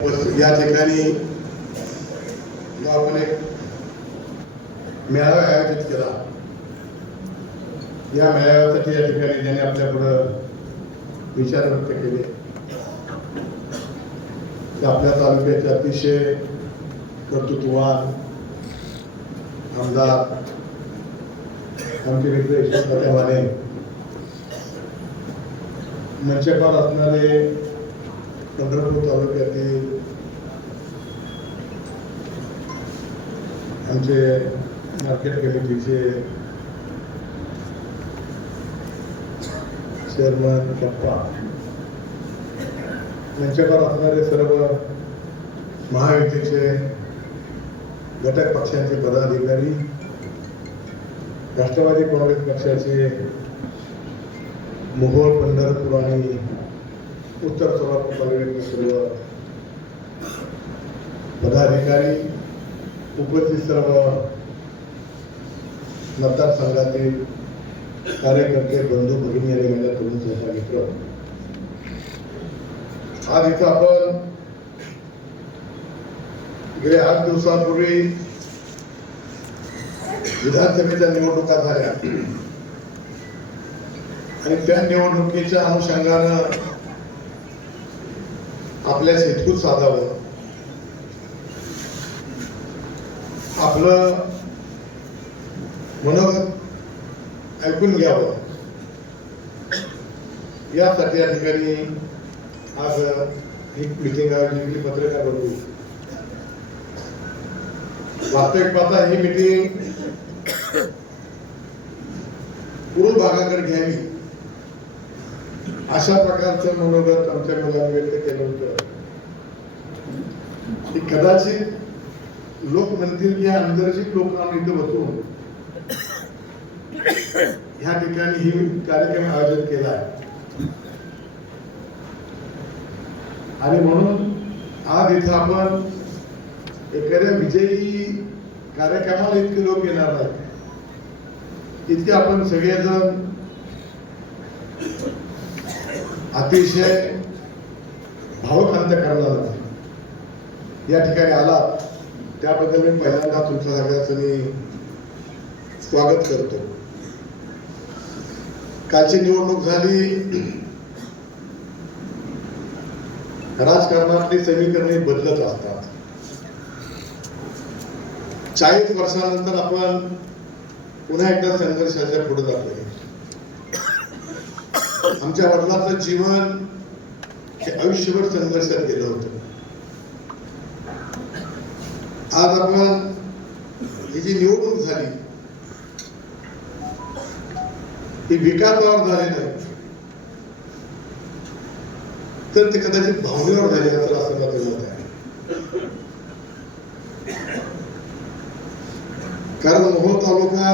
या ठिकाणी आपण एक मेळावा आयोजित केला या मेळाव्यासाठी या ठिकाणी ज्यांनी आपल्यापुढं विचार व्यक्त केले ते आपल्या तालुक्याचे अतिशय कर्तृत्ववान आमदार आमचे मित्र यशवंत माने मंचकावर असणारे पंढरपूर तालुक्यातील आमचे मार्केट कमिटीचे चेअरमन पप्पा. यांच्यावर असणारे सर्व महायुतीचे घटक पक्षांचे पदाधिकारी राष्ट्रवादी काँग्रेस पक्षाचे मोहोळ पंढरपूर आणि उत्तर सोलापूर तालुक्यातील सर्व पदाधिकारी उपस्थित सर्व मतदारसंघातील कार्यकर्ते बंधू भगिनी आणि माझ्या तरुण सहसा मित्र. आज इथं आपण गेल्या आठ दिवसांपूर्वी विधानसभेच्या निवडणुका झाल्या. आणि त्या निवडणुकीच्या अनुषंगानं आपल्या शेतकूत साधावं आपलं मनोगत ऐकून घ्यावं. यासाठी या ठिकाणी आज ही मिटिंग आयोजित केली पत्रकार बंधू. वास्तविक पाहता ही मिटिंग पूर्व भागाकडे घ्यावी. अशा प्रकारचं मनोगत आमच्या मुलांनी व्यक्त केलं होतं. कदाचित लोक म्हणतील की लोक लोकांना इथं बसून ह्या ठिकाणी ही कार्यक्रम आयोजित केला आहे. आणि म्हणून आज इथं आपण एखाद्या विजयी कार्यक्रमाला इतके लोक येणार नाहीत. इतके आपण सगळेजण अतिशय भावकांत करणार या ठिकाणी आला त्याबद्दल मी पहिल्यांदा तुमच्या सगळ्याचं मी स्वागत करतो. कालची निवडणूक झाली. राजकारणातली समीकरणे बदलत असतात. चाळीस वर्षानंतर आपण पुन्हा एकदा संघर्षाच्या पुढे जातोय. आमच्या वडिलांचं जीवन हे आयुष्यभर संघर्षात गेलं होतं. आज आपण ही जी निवडणूक झाली ही विकासावर झाली नाही. तर ते कदाचित भावनेवर झाली असेल असं माझं मत आहे. कारण मोहोळ तालुका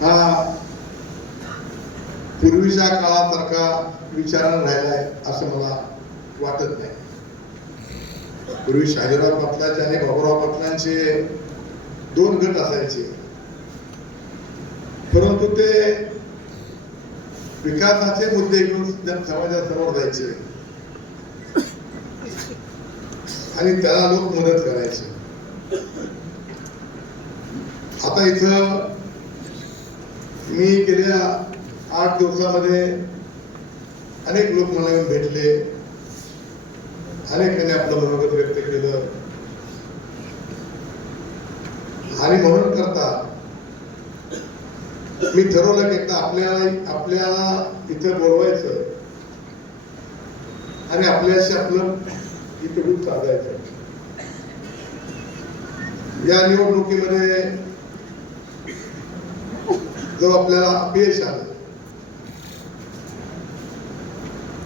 हा पूर्वीच्या काळासारखा विचारानं राहिलाय असं मला वाटत नाही. पूर्वी शाजीराव पाटलाचे आणि बाबूराव पाटलांचे दोन गट असायचे. परंतु ते विकासाचे मुद्दे घेऊन समाजासमोर जायचे. आणि त्याला लोक मदत करायचे. आता इथं मी गेल्या आठ दिवसामध्ये अनेक लोक मला येऊन भेटले. अनेकांनी आपलं मनोगत व्यक्त केलं. आणि म्हणून करता मी ठरवलं की एकदा आपल्याला आपल्याला इथं बोलवायचं आणि आपल्याशी आपलं इथे साधायचं या निवडणुकीमध्ये जो आपल्याला अपयश आलं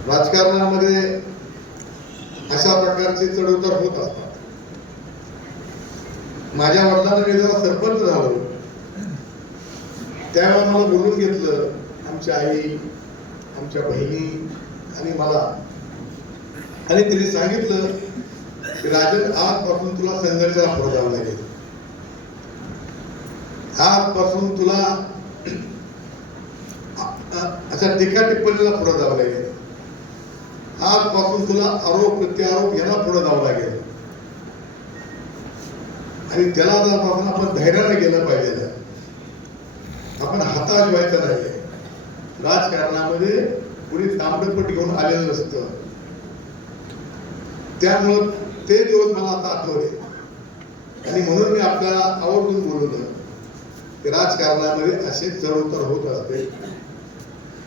राजकारणामध्ये अशा प्रकारचे चढउतार होत असतात माझ्या वडिलांना मी जेव्हा सरपंच झालो त्यावेळेला मला बोलून घेतलं आमच्या आई आमच्या बहिणी आणि मला. आणि तिने सांगितलं की राजन आजपासून तुला संघर्षाला पुढे जावं लागेल. आजपासून तुला अशा टीका टिप्पणीला पुढे जावं लागेल. आजपासून तुला आरोप प्रत्यारोप याला पुढे जावं लागेल. आणि त्याला जर आपण धैर्याने गेलं पाहिजे आपण हाताश व्हायचं नाही. राजकारणामध्ये कुणी तांबडपट घेऊन आलेलं नसतं. त्यामुळं ते दिवस मला आता आठवले. आणि म्हणून मी आपल्याला आवर्जून बोलवलं की राजकारणामध्ये असे चढउतार होत असते.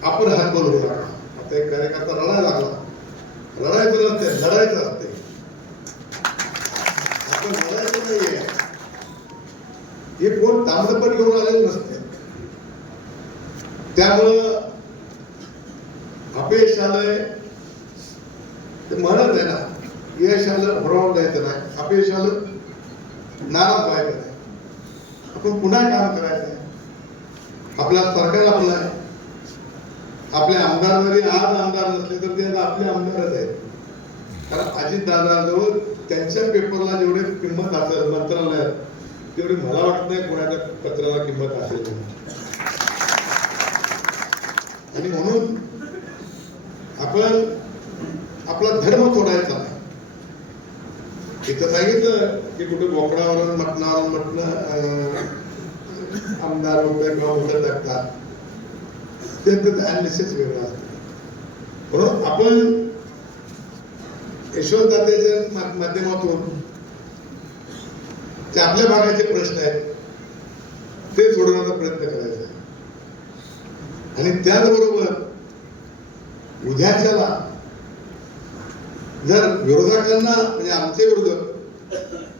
आपण हात बोलवू लागला आता एक कार्यकर्ता रडायला लागला. रडायचं नसते लढायचं असते. आपण लढायचं नाहीये. हे कोण तांबडपट घेऊन आलेलं नसते. त्यामुळं अपयश आलंय. ते म्हणत आहे ना यश आलं भरवून द्यायचं नाही. अपयश आलं नाराज व्हायचं नाही. आपण पुन्हा काम करायचं आहे. आपला सरकार आपलं आहे आपले आमदार जरी आज आमदार नसले तर ते आता आपले आमदारच आहेत. कारण अजितदादाजवळ त्यांच्या पेपरला जेवढे किंमत असेल मंत्रालयात तेवढी मला वाटत नाही कोणाच्या पत्राला किंमत असेल. आणि म्हणून आपण आपला धर्म सोडायचा नाही. इथं सांगितलं की कुठे बोकडावरून मटणावरून मटण आमदार वगैरे किंवा टाकतात. त्यांचं अनालिसिस वेगळं असतं. म्हणून आपण यशवंत माध्यमातून जे आपल्या भागाचे प्रश्न आहेत ते सोडवण्याचा प्रयत्न करायचा आहे. आणि त्याचबरोबर उद्याच्याला जर विरोधकांना म्हणजे आमचे विरोधक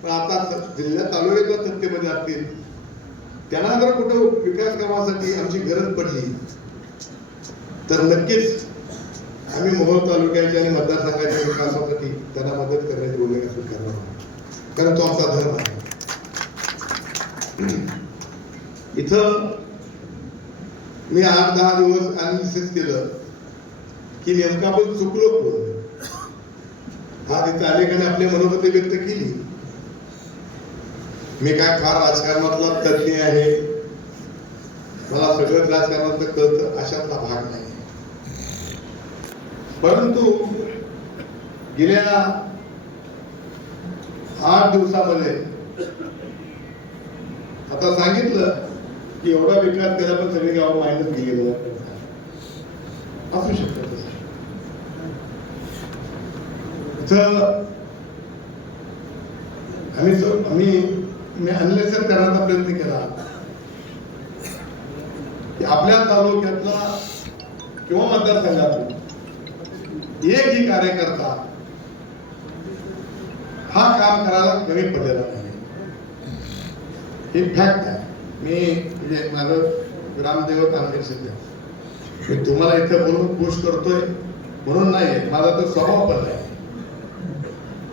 पण आता जिल्ह्या तालुक्यातल्या सत्तेमध्ये असतील त्यांना जर कुठं विकास कामासाठी आमची गरज पडली तर नक्कीच आम्ही मोहोळ तालुक्याच्या आणि मतदारसंघाच्या विकासासाठी त्यांना मदत करण्याची भूमिका स्वीकारणार आहोत. कारण तो आमचा धर्म आहे. इथं मी आठ दहा दिवस अनालिसिस केलं की नेमकं आपण चुकलो कोण? हा तिथे अनेकांनी आपली मनोगती व्यक्त केली. मी काय फार राजकारणातला तज्ञ आहे? मला सगळंच राजकारणातलं कळतं अशातला भाग नाही. परंतु गेल्या आठ दिवसामध्ये आता सांगितलं की एवढा विकास केला पण सगळी गावं मायनस गेली. असू शकतं इथं आम्ही आम्ही मी अनलेसर करण्याचा प्रयत्न केला. की आपल्या तालुक्यातला किंवा मतदारसंघातला एकही कार्यकर्ता हा काम करायला कमी पडलेला नाही. ही फॅक्ट आहे मी म्हणजे माझं ग्रामदेवत आंबेड सध्या मी तुम्हाला इथं बोलून खुश करतोय म्हणून नाही माझा तो स्वभाव पण नाही.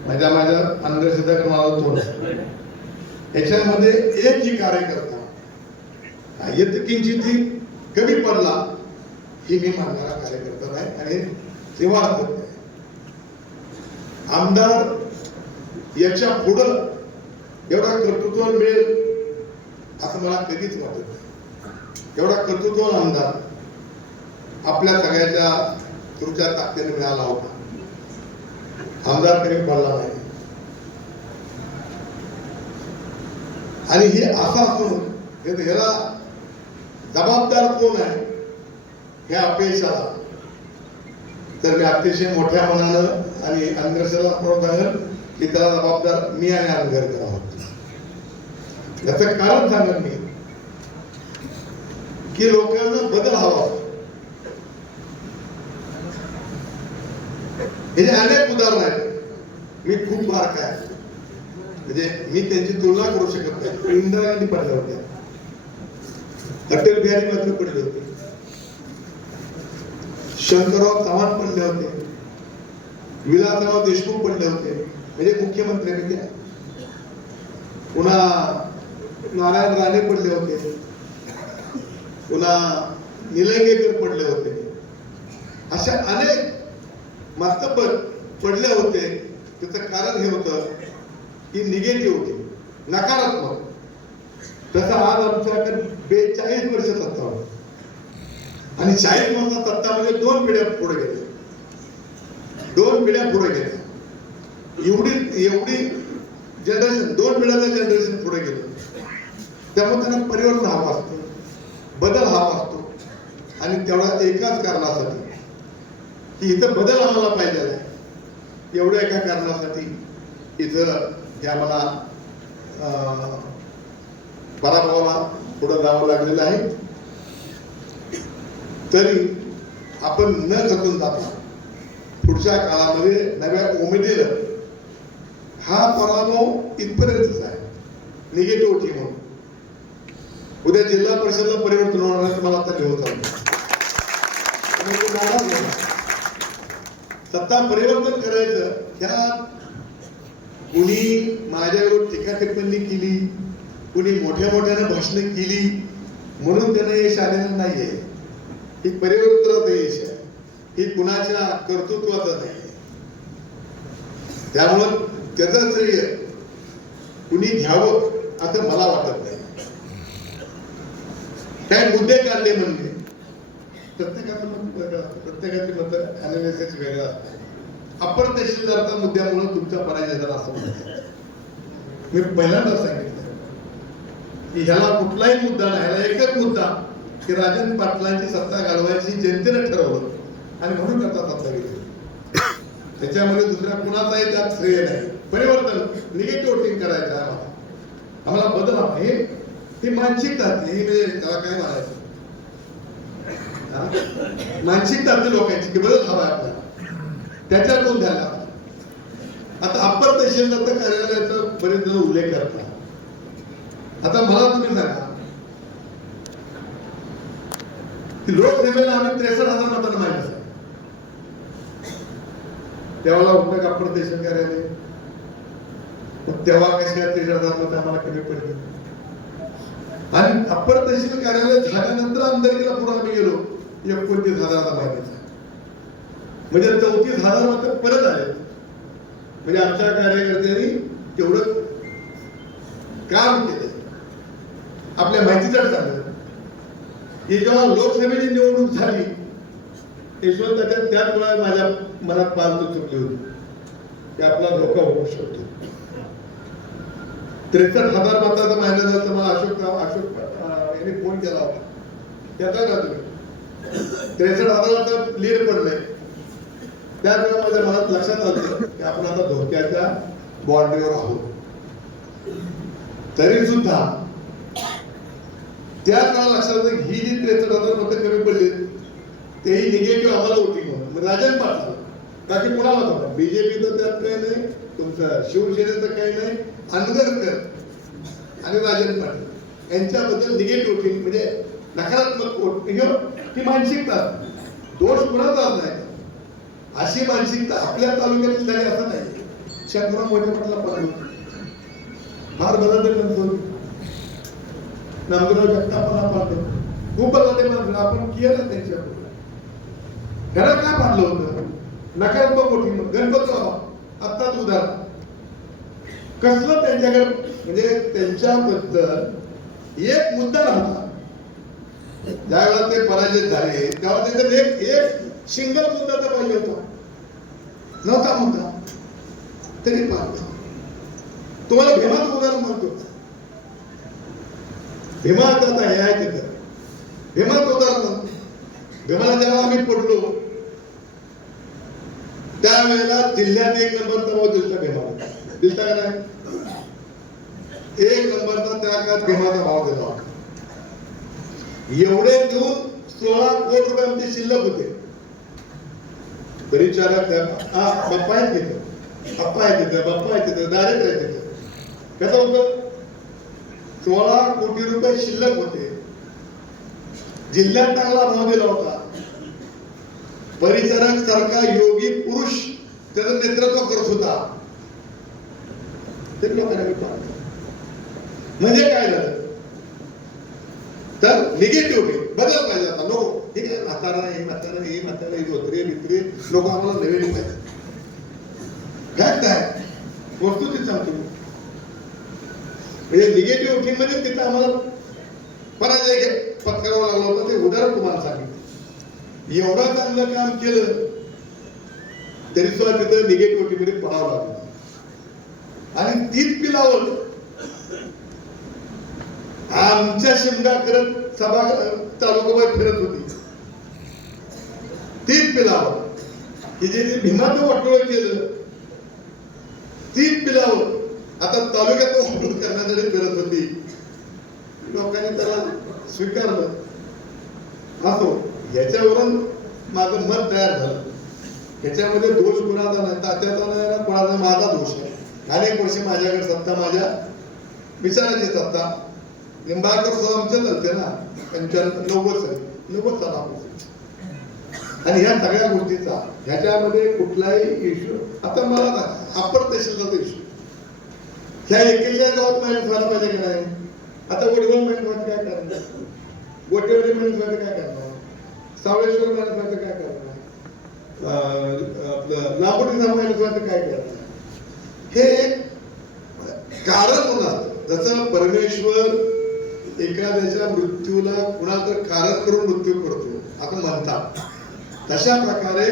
माझ्या माझ्या अंधश्रद्धा मला तोड याच्यामध्ये एक जी कार्यकर्ता येत किंचित कमी पडला ही मी मानणारा कार्यकर्ता नाही. आणि तेव्हा नाही आमदार याच्या पुढं एवढा कर्तृत्व मिळेल असं मला कधीच वाटत नाही. एवढा कर्तृत्व आमदार आपल्या सगळ्याच्या तुमच्या ताकदीने मिळाला होता. आमदार कधी पडला नाही. आणि हे असं असून हे- ह्याला जबाबदार कोण आहे? ह्या अपयशाला. तर मी अतिशय मोठ्या मनानं आणि अंधश्रद्धा म्हणून सांगेल की त्याला जबाबदार मी आणि अंधरकर आहोत. याचं कारण सांगेल मी. की लोकांना बदल हवा हे म्हणजे अनेक उदाहरण आहेत. मी खूप मार्क आहे. म्हणजे मी त्यांची तुलना करू शकत नाही. पण इंदिरा गांधी पडल्या होत्या. अटल बिहारी मात्र पडले होते. शंकरराव चव्हाण पडले होते. विलासराव देशमुख पडले होते. म्हणजे मुख्यमंत्र्यांनी त्या. पुन्हा नारायण राणे पडले होते. पुन्हा निलंगेकर पडले होते. अशा अनेक मास्तबर पडले होते. त्याचं कारण हे होतं की निगेटिव्ह होते. नकारात्मक. तसं आज आमच्याकडे बेचाळीस वर्ष सत्ता होती. आणि चाळीस वर्षात तत्तामध्ये दोन पिढ्या पुढे गेल्या. दोन पिढ्या पुढे गेल्या. एवढी एवढी जनरेशन दोन पिढ्याचं जनरेशन पुढे गेलं. त्यामुळे त्यांना परिवर्तन हवं असतं बदल हवा असतो. आणि तेवढा एकाच कारणासाठी की इथं बदल आम्हाला पाहिजे आहे. एवढ्या एका कारणासाठी इथं हे आम्हाला पराभवाला पुढं जावं लागलेलं आहे. तरी आपण न थकून जाता पुढच्या काळामध्ये नव्या उमेदीनं हा पराभव इथपर्यंतच आहे. निगेटिव्हिटी म्हणून. उद्या जिल्हा परिषदला परिवर्तन होणार मला आता घेऊन चालतो सत्ता परिवर्तन करायचं ह्या कुणी माझ्यावर टीका टिप्पणी केली कुणी मोठ्या मोठ्याने भाषणं केली म्हणून त्यांना यश आलेलं नाहीये ही परिवर्तनाचं यश आहे. ही कुणाच्या कर्तृत्वाचं नाही त्यामुळं त्याचं श्रेय कुणी घ्यावं असं मला वाटत नाही. काय मुद्दे काढले म्हणजे? प्रत्येकाचं मत वेगळं असतं. प्रत्येकाचे मत अनालिसिस वेगळं असतं. अप्पर तहसीलदारचा मुद्द्यामुळे तुमचा पराजय झाला असं म्हणतात. मी पहिल्यांदा सांगितलं. की ह्याला कुठलाही मुद्दा नाही ह्याला एकच मुद्दा की राजन पाटलांची सत्ता घालवायची जनतेने ठरवलं. आणि म्हणून त्याचा सत्ता गेली त्याच्यामध्ये दुसऱ्या कुणाचाही त्यात श्रेय नाही. परिवर्तन निगेटिव्ह वोटिंग करायचं आहे आम्हाला. आम्हाला बदल हवा. हे ही मानसिकता ही म्हणजे त्याला काय म्हणायचं? मानसिकता असते लोकांची की बदल हवा आहे आपल्याला. त्याच्यातून द्यायला आता अप्पर तहसीलदार कार्यालयाचा बरेच जण उल्लेख करतात. आता मला तुम्ही सांगा की लोकसभेला आम्ही त्रेसष्ट हजार मतांना माहिती आहे तेव्हा उठलं का अप्पर कार्यालय? तेव्हा कशी त्रेसष्ट हजार मत आम्हाला कमी पडली. आणि अप्पर तहसील कार्यालय झाल्यानंतर आमदारकीला पुढे आम्ही गेलो. एकोणतीस हजाराचा माहितीचा म्हणजे चौतीस हजार मत परत आले. म्हणजे आमच्या कार्यकर्त्यांनी तेवढं काम केलं. आपल्या माहितीचं चाललं की जेव्हा लोकसभेची निवडणूक झाली यशवंताच्या त्याच वेळा माझ्या मनात पालतू चुकली होती. की आपला धोका होऊ शकतो. त्रेसष्ट हजार मताचा महिन्यात तर मला अशोक अशोक यांनी फोन केला होता. त्याचा ना तुम्ही? त्रेसष्ट हजाराचा लीड पडलंय. त्याच वेळा माझ्या मनात लक्षात आलं की आपण आता धोक्याच्या बॉन्ड्रीवर आहोत. तरी सुद्धा त्याच वेळा लक्षात आलं की ही जी त्रेसष्ट हजार मत कमी पडली तेही निगेटिव्ह आम्हाला होती म्हणून. राजन पाटला बाकी कोणाला होता? बीजेपी तर त्यात काही नाही तुमचा शिवसेनेचं काही नाही अनगरकर आणि राजन पाटील. यांच्याबद्दल निगेटिव्ह वोटिंग म्हणजे नकारात्मक वोट. ह्यो ती मानसिकता दोष कुणाचा नाही? अशी मानसिकता आपल्या तालुक्यात झाली असं नाही. शंकरराव मोठे म्हटला पाहिजे फार बदल म्हणतो नामदेवराव जगतापाला पाडलं खूप बदलते म्हणतो आपण केलं त्यांच्या त्याला काय पाडलं होतं? नकारात्मक वोटिंग गणपतराव आत्ताच उदाहरण. कसलं त्यांच्याकडे म्हणजे त्यांच्याबद्दल एक मुद्दा नव्हता. ज्यावेळेला ते पराजित झाले तेव्हा त्यांच्यात एक एक सिंगल मुद्दा तर पाहिजे होता. नव्हता मुद्दा. तरी पाहतो तुम्हाला भीमाचं उदाहरण म्हणतो भीमाचं आता हे आहे तिथं. भीमाचं उदाहरण म्हणतो भीमाला जेव्हा आम्ही पडलो त्यावेळेला जिल्ह्यात एक नंबर भाव दिलता भीमाला. दिलता का नाही? एक नंबरचा त्या काळात भीमाचा भाव दिला होता. एवढे देऊन सोळा कोटी रुपये आमचे शिल्लक होते. तरी त्या बाप्पा आहे तिथं. बाप्पा आहे तिथं बाप्पा आहे तिथं डायरेक्ट आहे तिथं. कसं होतं? सोळा कोटी रुपये शिल्लक होते. जिल्ह्यात चांगला भाव दिला होता. परिचारक सारखा योगी पुरुष त्याचं नेतृत्व करत होता. ते लोकांना म्हणजे काय झालं? तर निगेटिव्ह बदल पाहिजे आता. लोक हे काय म्हातारा हे म्हातारा हे म्हातारा हे धोत्रे बित्रे. लोक आम्हाला नवीन पाहिजे काय काय वस्तू ती सांगतो म्हणजे निगेटिव्ह म्हणजे वोटिंग तिथं आम्हाला पराजय घे- पत्करावा लागला होता ते उदाहरण तुम्हाला सांगितलं. एवढं चांगलं काम केलं तरी सुद्धा तिथं निगेटिव्हिटीमध्ये पडावं लागलं. आणि तीच पिलावट आमच्या शिमगा करत सभा तालुकाबाई फिरत होती. तीच पिलावं. की जे जे भीमाचं केलं तीच पिलावट आता तालुक्यात वाटोळ करण्यासाठी फिरत होती. लोकांनी त्याला स्वीकारलं. असो याच्यावरून माझं मत तयार झालं. याच्यामध्ये दोष कुणाचा नाही तात्याचा नाही ना कुणाचा माझा दोष आहे. अनेक वर्ष माझ्याकडे सत्ता माझ्या विचारायची सत्ता. निंबाळकर सुद्धा आमचे चालते ना पंच्याण्णव नव्वद साली नव्वद सालापासून. आणि ह्या सगळ्या गोष्टीचा ह्याच्यामध्ये कुठलाही इश्यू आता मला अप्रत्यक्षाचा इश्यू ह्या एकेच्या गावात माहिती झाला पाहिजे की नाही आता वडगाव माहिती काय करणार? गोटेवाडी माहिती काय करणार? सावळेश्वर माहिती काय करणार? आपलं लांबोटी माहिती काय करणार? हे कारण म्हणून असतं. जसं परमेश्वर एखाद्याच्या मृत्यूला कुणा तर कारण करून मृत्यू करतो असं म्हणतात. तशा प्रकारे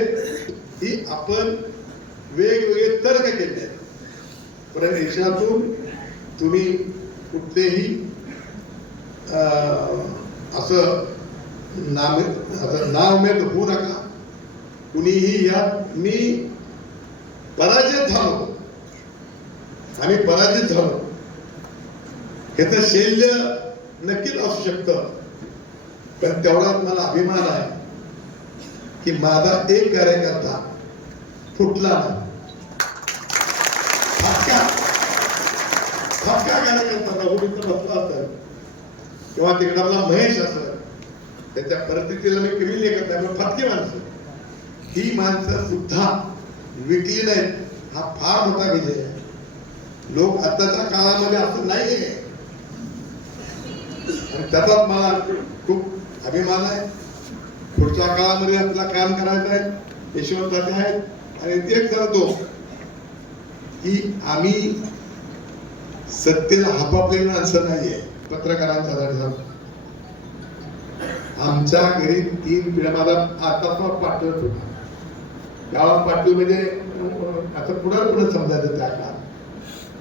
ही आपण वेगवेगळे तर्क केले आहेत. पण तुम्ही कुठलेही असं नामे असं नाउमेद होऊ नका. कुणीही या मी पराजित झालो. आम्ही पराजित झालो. ह्याचं शैल्य नक्कीच असू शकतं. पण तेवढाच मला अभिमान आहे की माझा एक कार्यकर्ता फुटला नाही फटका फटका कार्यकर्ता रघुवीर बसला असेल किंवा तिकडे आपला महेश असेल त्याच्या परिस्थितीला मी कमी लेखत नाही पण फटके माणसं. ही माणसं सुद्धा विकली नाहीत हा फार मोठा विजय आहे. लोक आताच्या काळामध्ये असं नाहीये. आणि त्याचाच मला खूप अभिमान आहे. पुढच्या काळामध्ये आपला काम करायचं आहे यशवंताचे आहेत आणि ते करतो की आम्ही सत्तेला हापापलेली असं नाहीये. पत्रकारांचा दर्जा आमच्या घरी तीन पिढ्या माझा आता पाटील होता. गावात पाटील म्हणजे आता पुढे पुढं पुढे समजायचं त्या काळात.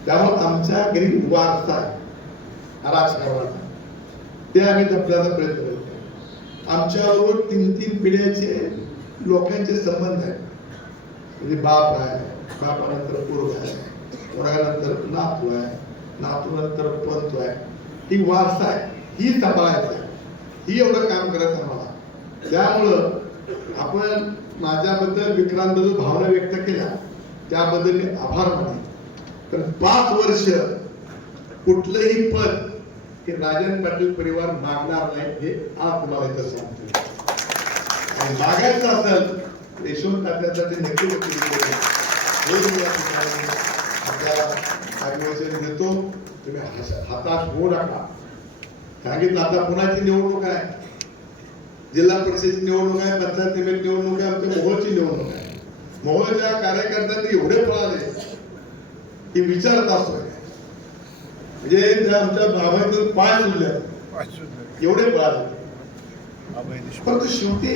त्यामुळे आमच्या घरी वारसा आहे. राजकारणाचा. ते आम्ही जपण्याचा प्रयत्न करतो आमच्याबरोबर तीन तीन पिढ्याचे लोकांचे संबंध आहेत. म्हणजे बाप आहे बापानंतर पूर्व आहे पोरानंतर नातू आहे नातूनंतर पंत आहे ही वारसा आहे. ही सांभाळायचं आहे ही एवढं काम करायचं आहे मला त्यामुळं आपण माझ्याबद्दल विक्रांत जो भावना व्यक्त केल्या त्याबद्दल मी आभार माने पण पाच वर्ष कुठलंही पद हे राजन पाटील परिवार मागणार नाही हे आज तुम्हाला इथं सांगतो. आणि मागायचं असेल यशवंत तात्यासाठी नक्की आपल्या मार्गदर्शन देतो. तुम्ही हस- होऊ नका सांगितलं आता पुण्याची निवडणूक आहे. जिल्हा परिषदेची निवडणूक आहे पंचायत समिती निवडणूक आहे आमच्या मोहोळची निवडणूक आहे. मोहोळच्या कार्यकर्त्यांनी एवढे पळाले की विचारत असतोय. म्हणजे त्या आमच्या बाबांचं पाय सुटले एवढे पळाले परंतु शेवटी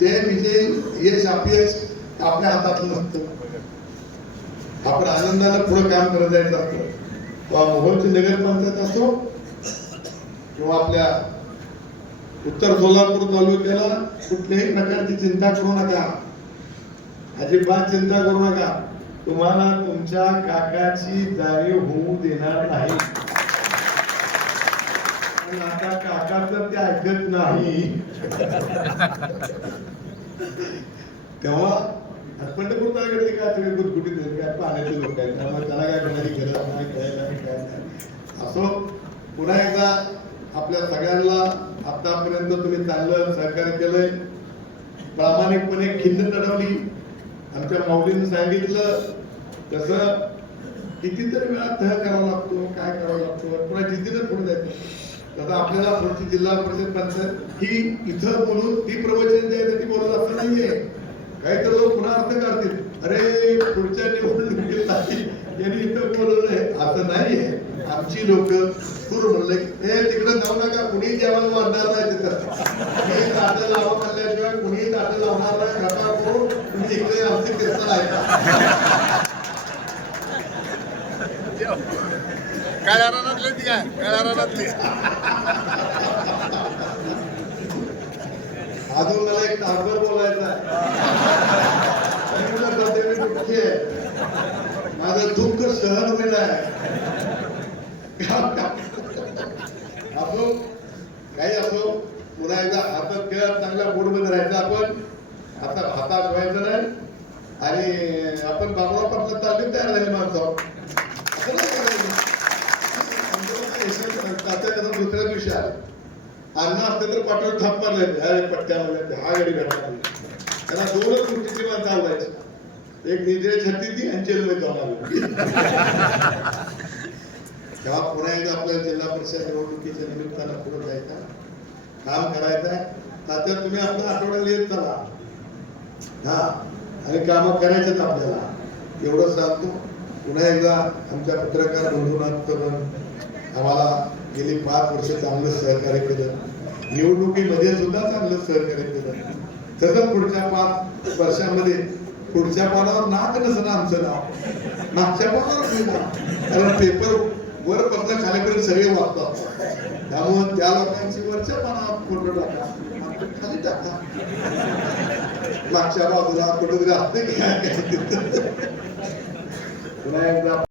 जय विजय यश अपयश आपल्या हातात नसतं. आपण आनंदाला पुढे काम करत जायचं असतो. किंवा मोहोळची नगरपंचायत असो किंवा आपल्या उत्तर सोलापूर तालुक्याला कुठल्याही प्रकारची चिंता करू नका. अजिबात चिंता करू नका. तुम्हाला तुमच्या काकाची जाणीव होऊ देणार नाही. पण आता तर ते ऐकत नाही. तेव्हा पंढरपूर तालुक्यातले काय सगळे गुटगुटीत आहेत, काय पाण्याचे लोक आहेत? त्यामुळे त्याला काय कोणाची गरज नाही काय नाही काय नाही. असो पुन्हा एकदा आपल्या सगळ्यांना आतापर्यंत तुम्ही चांगलं सहकार्य केलंय. प्रामाणिकपणे खिन्न लढवली. आमच्या माऊलीनं सांगितलं तसं कितीतरी वेळा तह करावा लागतो काय करावा लागतो पुन्हा जिद्दीनं पुढे जायचं. आता आपल्याला पुढची जिल्हा परिषद पंचायत ही इथं बोलून ती प्रवचन द्यायसाठी बोलत असं नाहीये. काही तर लोक पुन्हा अर्थ करतील. अरे पुढच्या निवडणुकीत यांनी इथं बोलवलंय. असं नाही आहे आमची लोक सूर म्हणले हे तिकडे जाऊ नका. कुणी जेवण वाढणार नाही तिथं. कुणी ताटं लावा म्हणल्याशिवाय कुणी ताटं लावणार नाही. कृपा करून हो. तुम्ही इकडे आमची कीर्तन ऐका काळ्या रानातले ती काय? काळ्या रानातली अजून मला एक तासभर बोलायचं आहे. दुःखी आहे. माझं दुःख सहन होईल आहे. असो काही असो पुन्हा एकदा हातात खेळात चांगल्या मूडमध्ये राहायचं आपण. आता हातात व्हायचं नाही. आणि आपण बाबुराव पाटला तालीम तयार झाली माणसं असं नाही करायचं. दुसऱ्या दिवशी आले. अन्न असते तर पाठवून थाप मारले अरे पट्ट्यामध्ये हा गाडी भेटला त्यांना दोनच गोष्टीची माणसं आवडायची एक निजरे छत्ती ती आणि जेलमध्ये जाऊन आली तेव्हा पुन्हा एकदा आपल्या जिल्हा परिषद निवडणुकीच्या निमित्तानं पुढे जायचा. काम करायचं आहे तुम्ही आपल्या आठवड्याला येत चला. हा आणि कामं करायचेच आपल्याला. एवढं सांगतो. पुन्हा एकदा आमच्या पत्रकार बंधूनाथ आम्हाला गेली पाच वर्ष चांगलं सहकार्य केलं. निवडणुकीमध्ये सुद्धा चांगलं सहकार्य केलं. तसं पुढच्या पाच वर्षामध्ये पुढच्या पानावर नाक नसणं आमचं नाव? मागच्या पानावर कारण पेपर वर बसल्या खालीपर्यंत सगळे वाचतात. त्यामुळे त्या लोकांची वरच्या पानावर फोटो टाका. खाली टाका. मागच्या बाजूला फोटोग्राफ असते की काय काय? पुन्हा एकदा